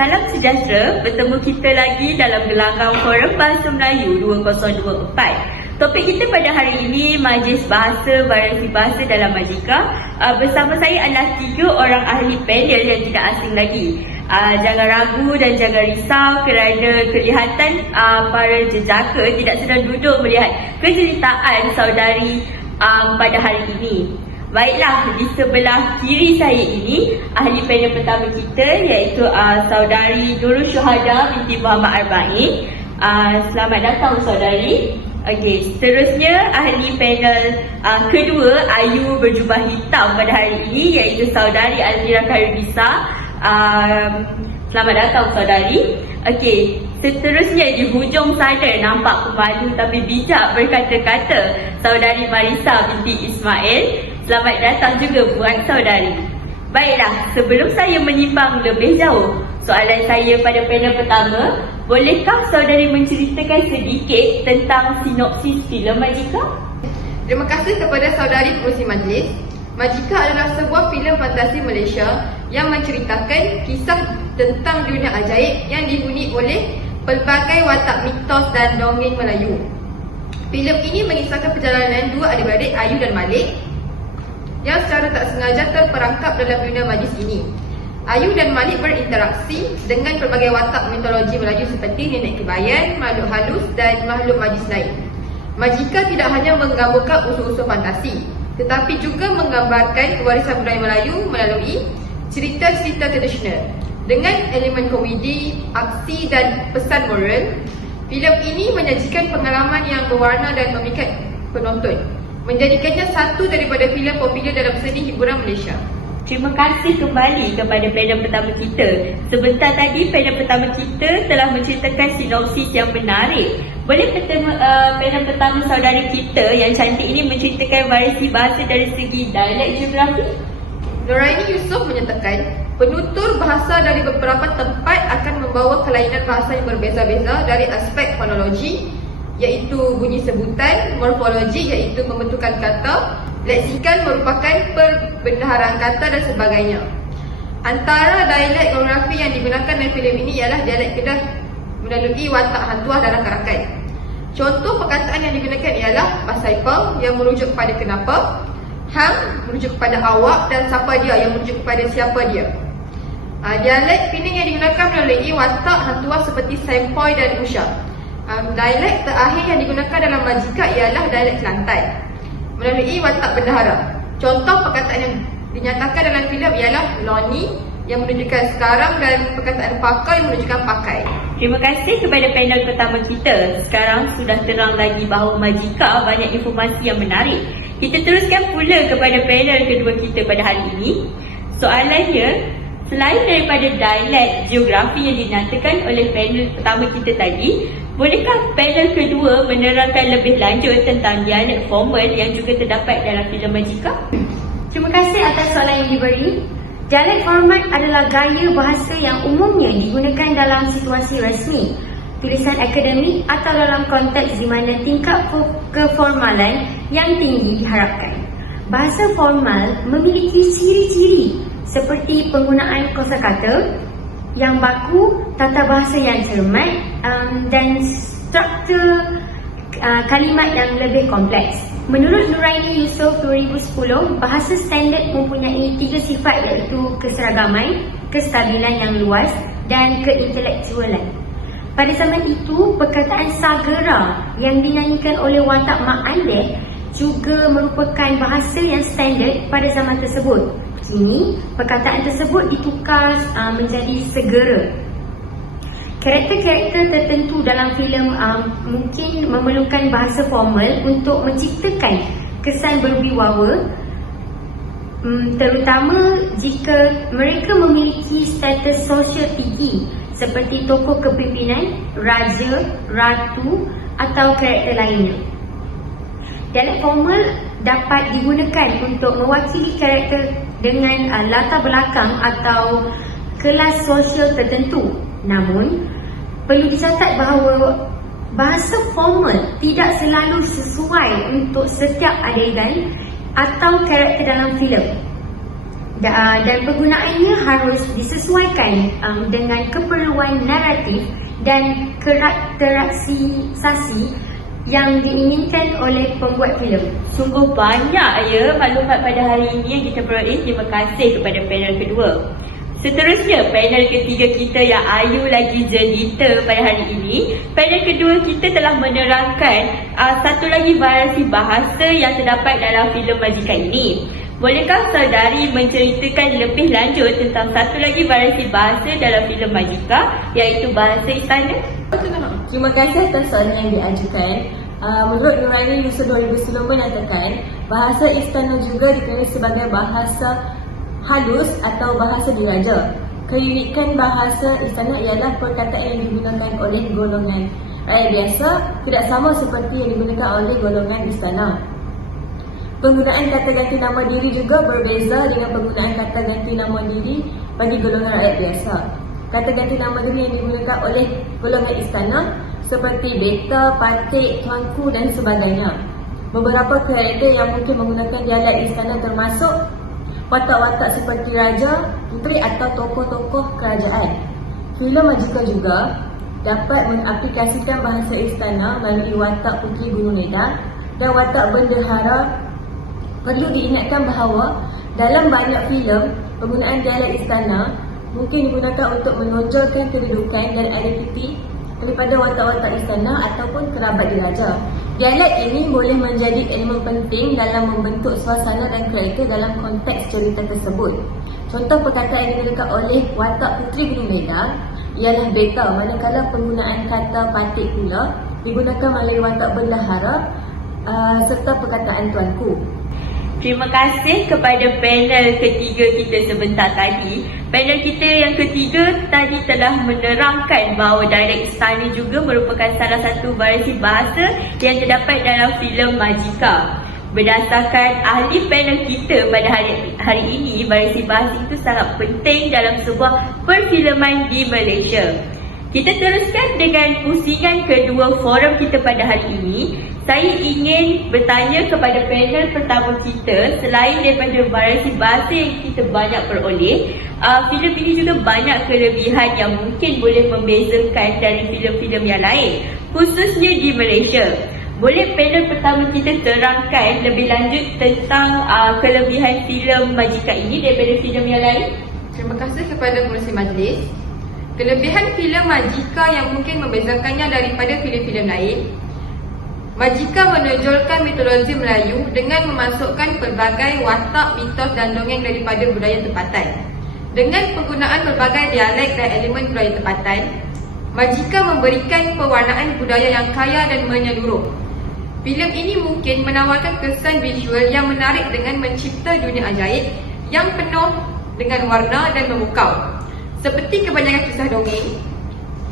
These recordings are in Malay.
Salam sejahtera, bertemu kita lagi dalam gelanggang Forum Bahasa Melayu 2024. Topik kita pada hari ini Majlis Bahasa Variasi Bahasa dalam Majika. Bersama saya adalah 3 orang ahli panel yang tidak asing lagi. Jangan ragu dan jangan risau kerana kelihatan para jejaka tidak sedang duduk melihat keceritaan saudari pada hari ini. Baiklah, di sebelah kiri saya ini ahli panel pertama kita iaitu saudari Nurul Syuhada binti Muhammad Arba'in. Selamat datang saudari. Okey, seterusnya ahli panel kedua Ayu berjubah hitam pada hari ini iaitu saudari Almira Karibisa. Selamat datang saudari. Okey, seterusnya di hujung sana nampak pemalu tapi bijak berkata-kata saudari Marisa binti Ismail. Selamat datang juga buat saudari. Baiklah, sebelum saya menyimpang lebih jauh, soalan saya pada panel pertama, bolehkah saudari menceritakan sedikit tentang sinopsis filem Majika? Terima kasih kepada saudari pengurusi majlis. Majika adalah sebuah filem fantasi Malaysia yang menceritakan kisah tentang dunia ajaib yang dihuni oleh pelbagai watak mitos dan dongeng Melayu. Filem ini mengisahkan perjalanan dua adik-beradik Ayu dan Malik yang secara tak sengaja terperangkap dalam dunia majlis ini. Ayu dan Malik berinteraksi dengan pelbagai watak mitologi Melayu seperti nenek kebayan, makhluk halus dan makhluk majlis lain. Majika tidak hanya menggambarkan unsur-unsur fantasi, tetapi juga menggambarkan warisan budaya Melayu melalui cerita-cerita tradisional. Dengan elemen komedi, aksi dan pesan moral, filem ini menyajikan pengalaman yang berwarna dan memikat penonton, menjadikannya satu daripada filem popular dalam seni hiburan Malaysia. Terima kasih kembali kepada panel pertama kita. Sebentar tadi panel pertama kita telah menceritakan sinopsis yang menarik. Boleh panel pertama saudari kita yang cantik ini menceritakan variasi bahasa dari segi dialek geografi? Nuraini Yusof menyatakan, penutur bahasa dari beberapa tempat akan membawa kelainan bahasa yang berbeza-beza dari aspek fonologi, iaitu bunyi sebutan, morfologi iaitu pembentukan kata, leksikan merupakan perbendaharaan kata dan sebagainya. Antara dialek geografi yang digunakan dalam filem ini ialah dialek Kedah melalui watak hantuah dan rakan-rakan. Contoh perkataan yang digunakan ialah Pasaipang yang merujuk kepada kenapa, Hang merujuk kepada awak dan siapa dia yang merujuk kepada siapa dia. Dialek Penang yang digunakan melalui watak hantuah seperti Sempoi dan Usha. Dialek terakhir yang digunakan dalam Majika ialah dialek Kelantan melalui watak bendahara. Contoh perkataan yang dinyatakan dalam filem ialah Loni yang menunjukkan sekarang dan perkataan pakai yang menunjukkan pakai. Terima kasih kepada panel pertama kita. Sekarang sudah terang lagi bahawa Majika banyak informasi yang menarik. Kita teruskan pula kepada panel kedua kita pada hari ini. Soalannya, selain daripada dialek geografi yang dinyatakan oleh panel pertama kita tadi, bolehkah panel kedua menerangkan lebih lanjut tentang dialek formal yang juga terdapat dalam filem Majika? Terima kasih atas soalan yang diberi. Dialek formal adalah gaya bahasa yang umumnya digunakan dalam situasi rasmi, tulisan akademik atau dalam konteks di mana tingkat keformalan yang tinggi diharapkan. Bahasa formal memiliki ciri-ciri seperti penggunaan kosakata yang baku, tata bahasa yang cermat dan struktur kalimat yang lebih kompleks. Menurut Nuraini Yusof 2010, bahasa standard mempunyai 3 sifat iaitu keseragaman, kestabilan yang luas dan keintelektualan. Pada zaman itu, perkataan sagera yang dinyanyikan oleh watak Mak Andek juga merupakan bahasa yang standard pada zaman tersebut. Kini, perkataan tersebut ditukar menjadi segera. Karakter-karakter tertentu dalam filem mungkin memerlukan bahasa formal untuk menciptakan kesan berwibawa, terutama jika mereka memiliki status sosial tinggi seperti tokoh kepimpinan, raja, ratu atau karakter lainnya. Dialek formal dapat digunakan untuk mewakili karakter dengan latar belakang atau kelas sosial tertentu. Namun, perlu dicatat bahawa bahasa formal tidak selalu sesuai untuk setiap adegan atau karakter dalam filem. dan penggunaannya harus disesuaikan dengan keperluan naratif dan karakterisasi yang diinginkan oleh pembuat filem. Sungguh banyak ya maklumat pada hari ini yang kita peroleh. Terima kasih kepada panel kedua. Seterusnya, panel ketiga kita yang ayu lagi jelita pada hari ini. Panel kedua kita telah menerangkan satu lagi variasi bahasa yang terdapat dalam filem Majikan ini. Bolehkah saudari menceritakan lebih lanjut tentang satu lagi variasi bahasa dalam filem Majika, iaitu bahasa istana? Terima kasih atas soalan yang diajukan. Menurut Nurani Yusof 2010 menyatakan, bahasa istana juga dikenali sebagai bahasa halus atau bahasa diraja. Keunikan bahasa istana ialah perkataan yang digunakan oleh golongan rakyat biasa tidak sama seperti yang digunakan oleh golongan istana. Penggunaan kata ganti nama diri juga berbeza dengan penggunaan kata ganti nama diri bagi golongan rakyat biasa. Kata ganti nama diri yang digunakan oleh golongan istana seperti beta, patik, tuanku dan sebagainya. Beberapa karakter yang mungkin menggunakan dialek istana termasuk watak-watak seperti raja, puteri atau tokoh-tokoh kerajaan. Filem Majika juga dapat mengaplikasikan bahasa istana melalui watak Puteri Gunung Ledang dan watak bendahara. Perlu diingatkan bahawa dalam banyak filem, penggunaan dialek istana mungkin digunakan untuk menonjolkan kedudukan dan identiti daripada watak-watak istana ataupun kerabat diraja. Dialek ini boleh menjadi elemen penting dalam membentuk suasana dan karakter dalam konteks cerita tersebut. Contoh perkataan yang digunakan oleh watak Puteri Gunung Ledang ialah beta, manakala penggunaan kata patik pula digunakan melalui watak bendahara serta perkataan tuanku. Terima kasih kepada panel ketiga kita sebentar tadi. Panel kita yang ketiga tadi telah menerangkan bahawa dialek istana juga merupakan salah satu variasi bahasa yang terdapat dalam filem Majika. Berdasarkan ahli panel kita pada hari ini, variasi bahasa itu sangat penting dalam sebuah perfilman di Malaysia. Kita teruskan dengan pusingan kedua forum kita pada hari ini. Saya ingin bertanya kepada panel pertama kita, selain daripada variasi bahasa yang kita banyak peroleh, filem ini juga banyak kelebihan yang mungkin boleh membezakan dari filem-filem yang lain, khususnya di Malaysia. Boleh panel pertama kita terangkan lebih lanjut tentang kelebihan filem Majika ini daripada filem yang lain? Terima kasih kepada pengerusi majlis. Kelebihan filem Majika yang mungkin membezakannya daripada filem-filem lain, Majika menonjolkan mitologi Melayu dengan memasukkan pelbagai watak, mitos dan dongeng daripada budaya tempatan. Dengan penggunaan pelbagai dialek dan elemen budaya tempatan, Majika memberikan pewarnaan budaya yang kaya dan menyeluruh. Filem ini mungkin menawarkan kesan visual yang menarik dengan mencipta dunia ajaib yang penuh dengan warna dan memukau. Seperti kebanyakan kisah dongeng,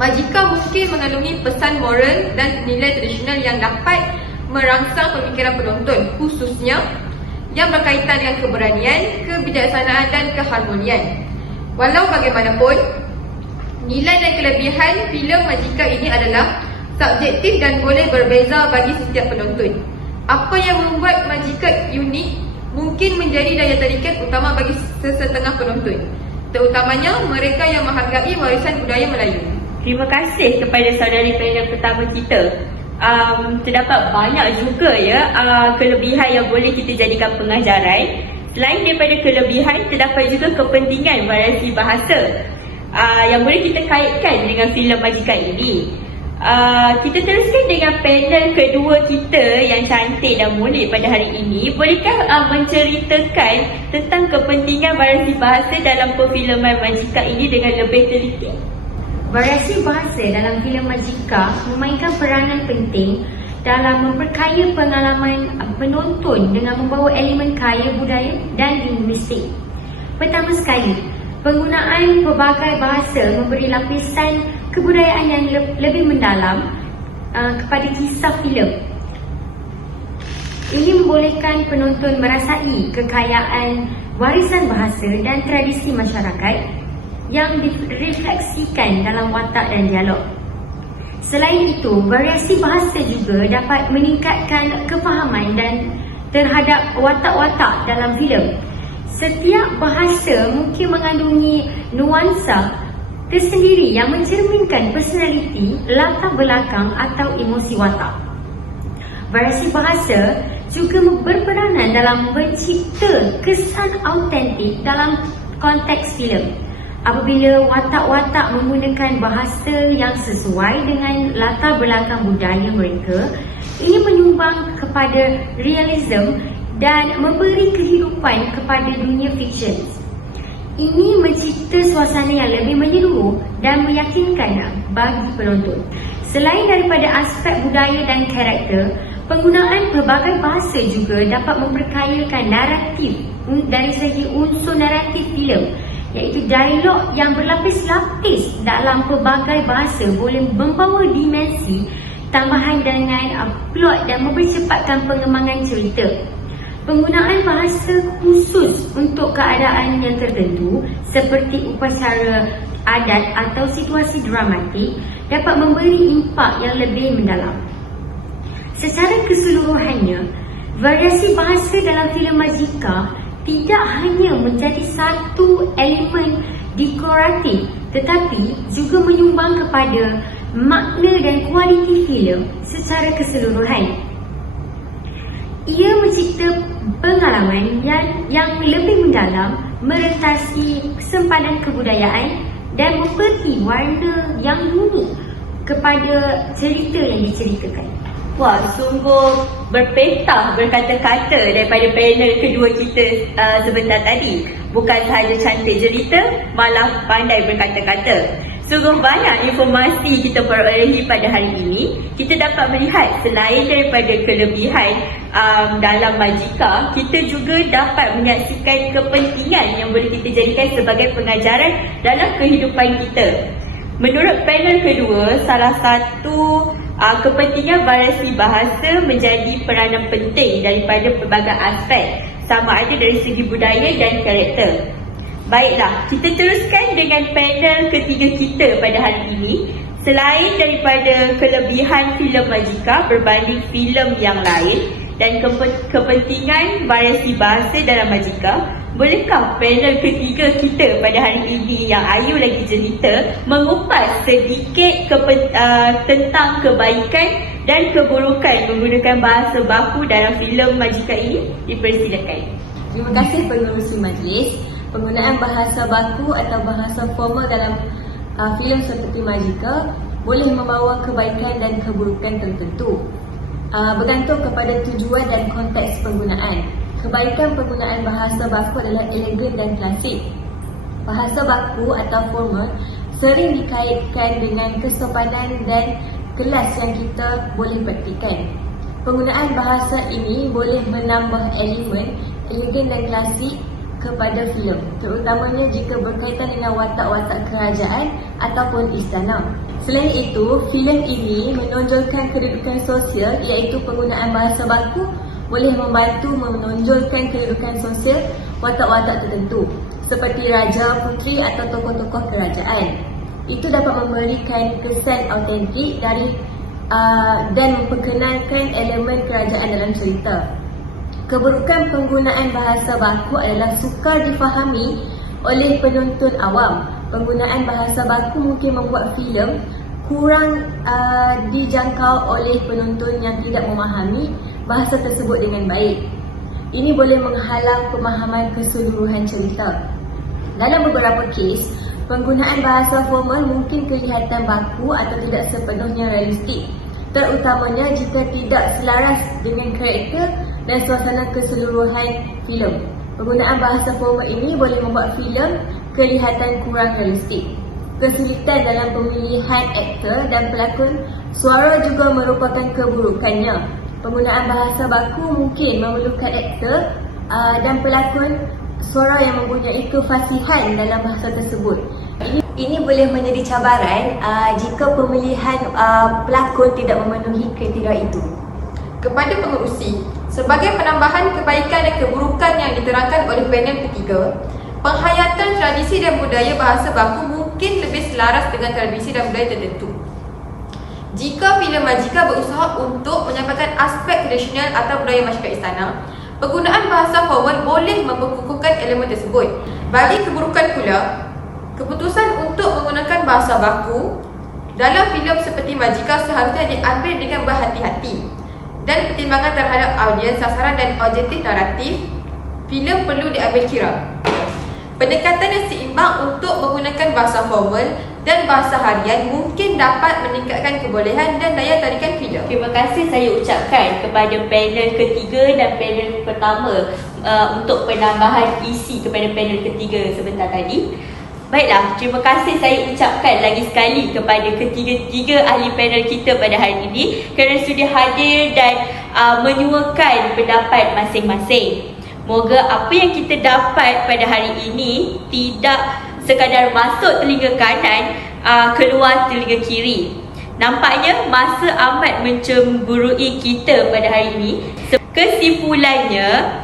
Majika mungkin mengandungi pesan moral dan nilai tradisional yang dapat merangsang pemikiran penonton, khususnya yang berkaitan dengan keberanian, kebijaksanaan dan keharmonian. Walau bagaimanapun, nilai dan kelebihan filem Majika ini adalah subjektif dan boleh berbeza bagi setiap penonton. Apa yang membuat Majika unik mungkin menjadi daya tarikan utama bagi sesetengah penonton, terutamanya mereka yang menghargai warisan budaya Melayu. Terima kasih kepada saudari panel pertama kita. Terdapat banyak juga ya kelebihan yang boleh kita jadikan pengajaran. Selain daripada kelebihan, terdapat juga kepentingan variasi bahasa yang boleh kita kaitkan dengan filem Majika ini. Kita teruskan dengan panel kedua kita yang cantik dan mulia pada hari ini. Bolehkah menceritakan tentang kepentingan variasi bahasa dalam perfilman Majika ini dengan lebih teliti? Variasi bahasa dalam filem Majika memainkan peranan penting dalam memperkaya pengalaman penonton dengan membawa elemen kaya budaya dan linguistik. Pertama sekali, penggunaan pelbagai bahasa memberi lapisan kebudayaan yang lebih mendalam kepada kisah filem. Ini membolehkan penonton merasai kekayaan warisan bahasa dan tradisi masyarakat yang direfleksikan dalam watak dan dialog. Selain itu, variasi bahasa juga dapat meningkatkan kefahaman dan terhadap watak-watak dalam filem. Setiap bahasa mungkin mengandungi nuansa tersendiri yang mencerminkan personaliti, latar belakang atau emosi watak. Variasi bahasa juga berperanan dalam mencipta kesan autentik dalam konteks filem. Apabila watak-watak menggunakan bahasa yang sesuai dengan latar belakang budaya mereka, ini menyumbang kepada realism dan memberi kehidupan kepada dunia fiksyen. Ini mencipta suasana yang lebih menyeluruh dan meyakinkan bagi penonton. Selain daripada aspek budaya dan karakter, penggunaan pelbagai bahasa juga dapat memperkayakan naratif dari segi unsur naratif filem, iaitu dialog yang berlapis-lapis dalam pelbagai bahasa boleh membawa dimensi tambahan dengan plot dan mempercepatkan pengembangan cerita. Penggunaan bahasa khusus untuk keadaan yang tertentu seperti upacara adat atau situasi dramatik dapat memberi impak yang lebih mendalam. Secara keseluruhannya, variasi bahasa dalam filem Majika tidak hanya menjadi satu elemen dekoratif tetapi juga menyumbang kepada makna dan kualiti filem secara keseluruhan. Ia mencipta pengalaman yang lebih mendalam, merentasi sempadan kebudayaan dan memberi warna yang unik kepada cerita yang diceritakan. Wah, sungguh berpetah berkata-kata daripada panel kedua kita sebentar tadi. Bukan sahaja cantik cerita, malah pandai berkata-kata. Sungguh banyak informasi kita perolehi pada hari ini. Kita dapat melihat selain daripada kelebihan dalam Majika, kita juga dapat menyaksikan kepentingan yang boleh kita jadikan sebagai pengajaran dalam kehidupan kita. Menurut panel kedua, salah satu kepentingan variasi bahasa menjadi peranan penting daripada pelbagai aspek, sama ada dari segi budaya dan karakter. Baiklah, kita teruskan dengan panel ketiga kita pada hari ini. Selain daripada kelebihan filem Majika berbanding filem yang lain dan kepentingan variasi bahasa dalam Majika, bolehkah panel ketiga kita pada hari ini yang Ayu lagi cerita mengupas sedikit tentang kebaikan dan keburukan menggunakan bahasa baku dalam filem Majika ini? Dipersilakan. Terima kasih pengerusi majlis. Penggunaan bahasa baku atau bahasa formal dalam filem seperti Majika boleh membawa kebaikan dan keburukan tertentu. Bergantung kepada tujuan dan konteks penggunaan. Kebaikan penggunaan bahasa baku adalah elegan dan klasik. Bahasa baku atau formal sering dikaitkan dengan kesopanan dan kelas yang kita boleh praktikan. Penggunaan bahasa ini boleh menambah elemen elegan dan klasik kepada filem, terutamanya jika berkaitan dengan watak-watak kerajaan ataupun istana. Selain itu, filem ini menonjolkan kedudukan sosial, iaitu penggunaan bahasa baku boleh membantu menonjolkan kedudukan sosial watak-watak tertentu seperti raja, puteri atau tokoh-tokoh kerajaan. Itu dapat memberikan kesan autentik dan memperkenalkan elemen kerajaan dalam cerita. Keburukan penggunaan bahasa baku adalah sukar difahami oleh penonton awam. Penggunaan bahasa baku mungkin membuat filem kurang dijangkau oleh penonton yang tidak memahami bahasa tersebut dengan baik. Ini boleh menghalang pemahaman keseluruhan cerita. Dalam beberapa kes, penggunaan bahasa formal mungkin kelihatan baku atau tidak sepenuhnya realistik, terutamanya jika tidak selaras dengan karakter dan suasana keseluruhan filem. Penggunaan bahasa formal ini boleh membuat filem kelihatan kurang realistik. Kesulitan dalam pemilihan aktor dan pelakon suara juga merupakan keburukannya. Penggunaan bahasa baku mungkin memerlukan aktor dan pelakon suara yang mempunyai kefasihan dalam bahasa tersebut. Ini boleh menjadi cabaran jika pemilihan pelakon tidak memenuhi kriteria itu. Kepada pengerusi, sebagai penambahan kebaikan dan keburukan yang diterangkan oleh panel ketiga, penghayatan tradisi dan budaya bahasa baku mungkin lebih selaras dengan tradisi dan budaya tertentu. Jika filem Majika berusaha untuk menyampaikan aspek tradisional atau budaya masyarakat istana, Penggunaan bahasa formal boleh memperkukuhkan elemen tersebut. Bagi keburukan pula, keputusan untuk menggunakan bahasa baku dalam filem seperti Majika seharusnya diambil dengan berhati-hati, dan pertimbangan terhadap audiens sasaran dan objektif naratif filem perlu diambil kira. Pendekatan yang seimbang untuk menggunakan bahasa formal dan bahasa harian mungkin dapat meningkatkan kebolehan dan daya tarikan filem. Terima kasih saya ucapkan kepada panel ketiga dan panel pertama untuk penambahan isi kepada panel ketiga sebentar tadi. Baiklah, terima kasih saya ucapkan lagi sekali kepada ketiga-tiga ahli panel kita pada hari ini kerana sudah hadir dan menyuarakan pendapat masing-masing. Moga apa yang kita dapat pada hari ini tidak sekadar masuk telinga kanan, keluar telinga kiri. Nampaknya masa amat mencemburui kita pada hari ini. Kesimpulannya,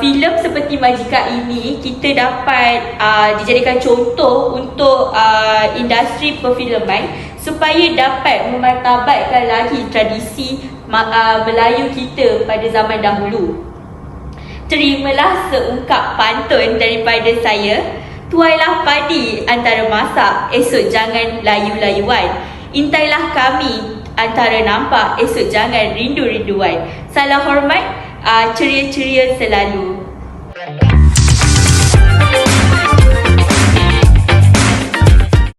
filem seperti Majika ini kita dapat dijadikan contoh untuk industri perfilman supaya dapat memartabatkan lagi tradisi Melayu kita pada zaman dahulu. Terimalah seungkap pantun daripada saya. Tuailah padi antara masak, esok jangan layu-layuan. Intailah kami antara nampak, esok jangan rindu-rinduan. Salam hormat, ceria-ceria selalu.